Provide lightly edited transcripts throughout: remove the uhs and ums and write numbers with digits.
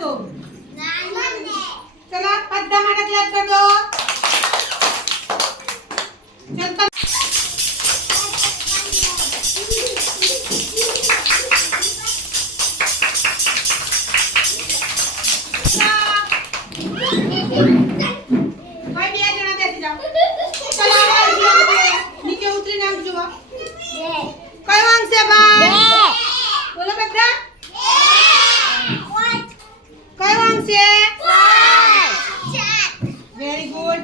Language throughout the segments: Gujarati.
दो। चलो पद्दा माटा क्लैप कर दो। चल भाई बिया जना बेसी जाओ। चलो नीचे उतरी नाम जुआ। कई वांग से भाई बोलो बेटा कई वांग से वेरी गुड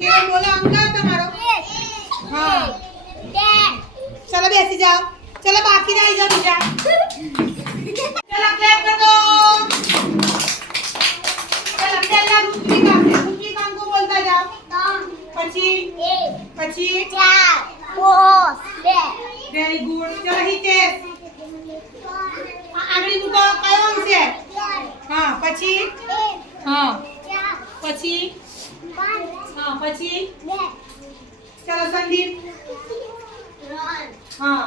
केवल बोलो अंकल तुम्हारो हाँ चलो बेसी जाओ चलो बाकी नहीं जाओ बेटा चलो क्लैप कर दो चलो पहला रुचि काम को बोलता जाओ पची वेरी गुड चलो हितेश आगली मुको कयो अंक છે હા પછી હા પછી હા પછી ચલો સંદીપ હા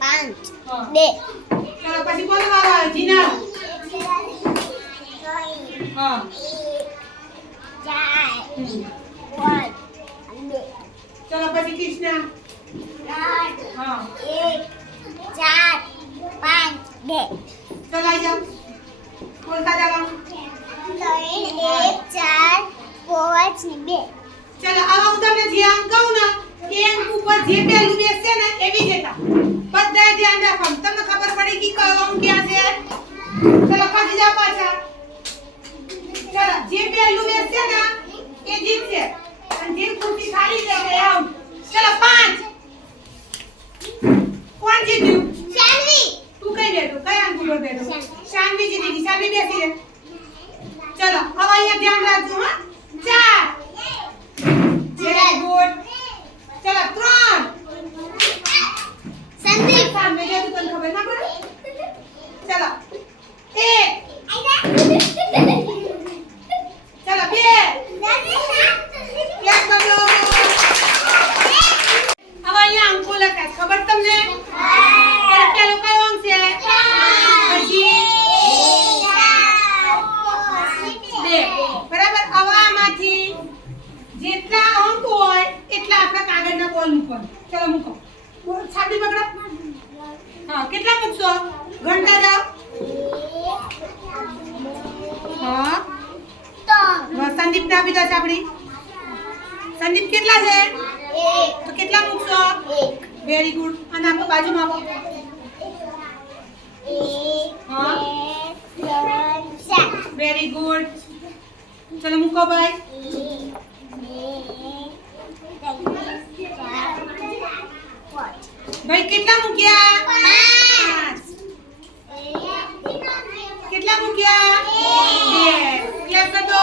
5 હા 2 ચલો પછી કોનો વારો આવે જીના હા 4 ચલો પછી કૃષ્ણ હા 4 5 2 ચલો આવી જાઓ બોલતા જાઓ 1 4 5 2 चलो अब હું તમને જે અંક કહું ને એ અંક ઉપર જે પહેલું બેસશે ને એવી જ હતા બધાય ધ્યાન રાખવાનું તમને ખબર પડી કે કયો અંક ક્યાં છે ચલો પછી જાઓ પાછા ચલો જે પહેલું બેસશે ને એ જીતશે અને જે ખુરશી ખાલી છે એ આઉટ ચલો 5 કોણ જીત્યું શાનવી તું કઈ બેઠો કઈ અંક ઉપર બેઠો શાનવી જીતી ગઈ શાનવી બેસી રહે ચલો હવે અહીંયા ધ્યાન રાખજો હા 4 वेरी गुड चलो 3 સંદીપ सामने जो तू खबर ना पड़े चलो 1 चलो 2 क्या करो अब અહીંયા અંકો લખાય ખબર તમને પેલો કયો અંક છે પછી 2 બરાબર હવે આમાંથી જેટલા અંક હોય એટલા આપણા કાગળના બોલ મૂકો ચલો મૂકો છાતી પકડો હા કેટલા મૂકશો ઘંટા જાઓ હા બસ સંદીપ ને આપી દો છાપડી સંદીપ કેટલા છે 1 તો કેટલા મૂકશો 1 વેરી ગુડ અને આપો બાજુમાં આપો હા 7 વેરી ગુડ ચલો મૂકો ભાઈ ભાઈ કેટલા મૂક્યા 5 કેટલા મૂક્યા 2 ક્લેપ કર દો